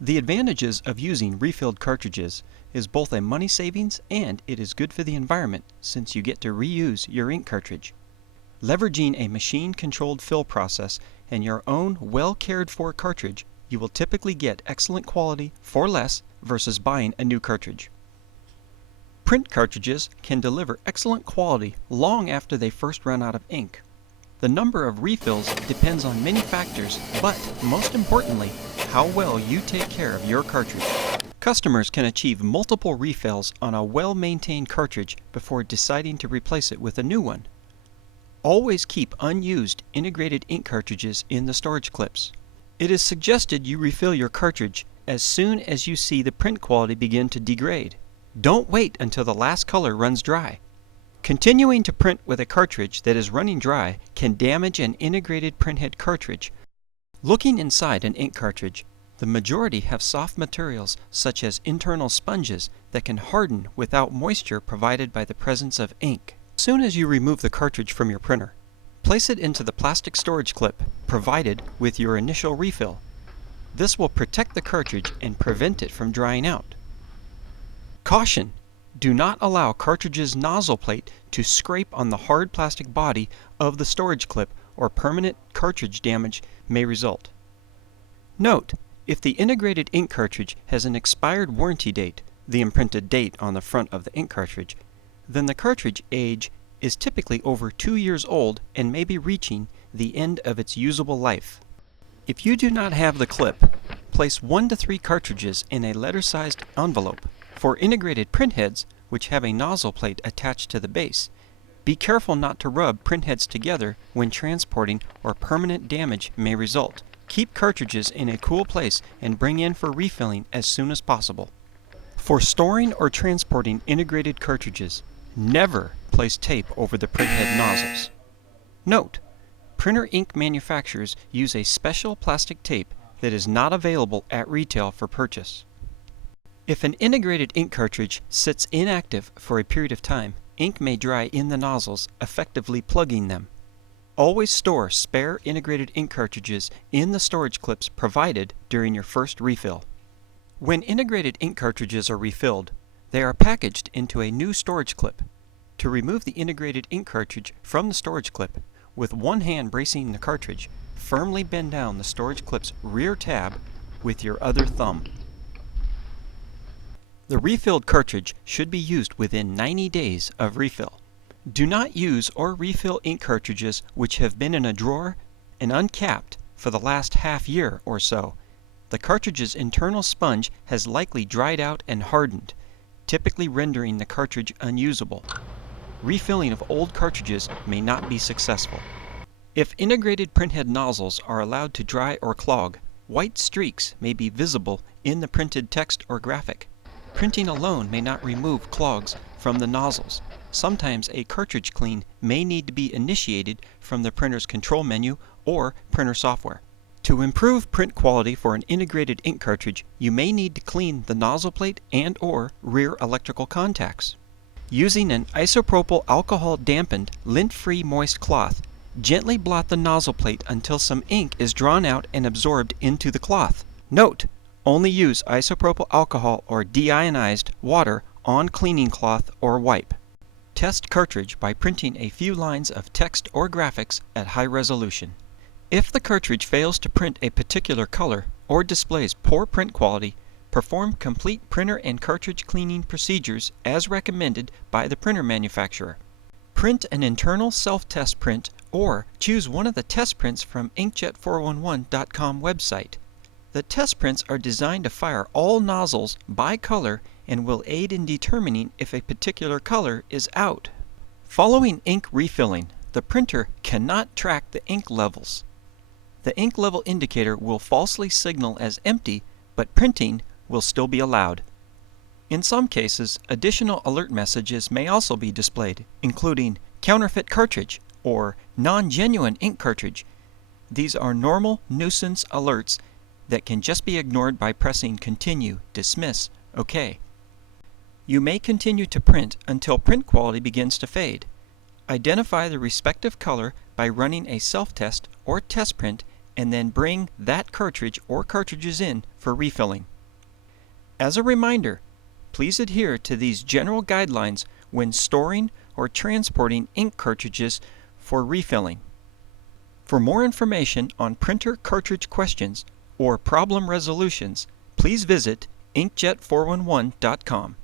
The advantages of using refilled cartridges is both a money savings and it is good for the environment since you get to reuse your ink cartridge. Leveraging a machine-controlled fill process and your own well-cared-for cartridge, you will typically get excellent quality for less versus buying a new cartridge. Print cartridges can deliver excellent quality long after they first run out of ink. The number of refills depends on many factors, but most importantly, how well you take care of your cartridge. Customers can achieve multiple refills on a well-maintained cartridge before deciding to replace it with a new one. Always keep unused integrated ink cartridges in the storage clips. It is suggested you refill your cartridge as soon as you see the print quality begin to degrade. Don't wait until the last color runs dry. Continuing to print with a cartridge that is running dry can damage an integrated printhead cartridge. Looking inside an ink cartridge, the majority have soft materials such as internal sponges that can harden without moisture provided by the presence of ink. As soon as you remove the cartridge from your printer, place it into the plastic storage clip provided with your initial refill. This will protect the cartridge and prevent it from drying out. Caution! Do not allow cartridge's nozzle plate to scrape on the hard plastic body of the storage clip or permanent cartridge damage may result. Note, if the integrated ink cartridge has an expired warranty date, the imprinted date on the front of the ink cartridge, then the cartridge age is typically over 2 years old and may be reaching the end of its usable life. If you do not have the clip, place 1 to 3 cartridges in a letter-sized envelope. For integrated printheads, which have a nozzle plate attached to the base, be careful not to rub printheads together when transporting or permanent damage may result. Keep cartridges in a cool place and bring in for refilling as soon as possible. For storing or transporting integrated cartridges, never place tape over the printhead nozzles. Note, printer ink manufacturers use a special plastic tape that is not available at retail for purchase. If an integrated ink cartridge sits inactive for a period of time, ink may dry in the nozzles, effectively plugging them. Always store spare integrated ink cartridges in the storage clips provided during your first refill. When integrated ink cartridges are refilled, they are packaged into a new storage clip. To remove the integrated ink cartridge from the storage clip, with one hand bracing the cartridge, firmly bend down the storage clip's rear tab with your other thumb. The refilled cartridge should be used within 90 days of refill. Do not use or refill ink cartridges which have been in a drawer and uncapped for the last half year or so. The cartridge's internal sponge has likely dried out and hardened, typically rendering the cartridge unusable. Refilling of old cartridges may not be successful. If integrated printhead nozzles are allowed to dry or clog, white streaks may be visible in the printed text or graphic. Printing alone may not remove clogs from the nozzles. Sometimes a cartridge clean may need to be initiated from the printer's control menu or printer software. To improve print quality for an integrated ink cartridge, you may need to clean the nozzle plate and/or rear electrical contacts. Using an isopropyl alcohol dampened, lint-free moist cloth, gently blot the nozzle plate until some ink is drawn out and absorbed into the cloth. Note: only use isopropyl alcohol or deionized water on cleaning cloth or wipe. Test cartridge by printing a few lines of text or graphics at high resolution. If the cartridge fails to print a particular color or displays poor print quality, perform complete printer and cartridge cleaning procedures as recommended by the printer manufacturer. Print an internal self-test print or choose one of the test prints from inkjet411.com website. The test prints are designed to fire all nozzles by color and will aid in determining if a particular color is out. Following ink refilling, the printer cannot track the ink levels. The ink level indicator will falsely signal as empty, but printing will still be allowed. In some cases, additional alert messages may also be displayed, including counterfeit cartridge or non-genuine ink cartridge. These are normal nuisance alerts that can just be ignored by pressing Continue, Dismiss, OK. You may continue to print until print quality begins to fade. Identify the respective color by running a self-test or test print and then bring that cartridge or cartridges in for refilling. As a reminder, please adhere to these general guidelines when storing or transporting ink cartridges for refilling. For more information on printer cartridge questions or problem resolutions, please visit inkjet411.com.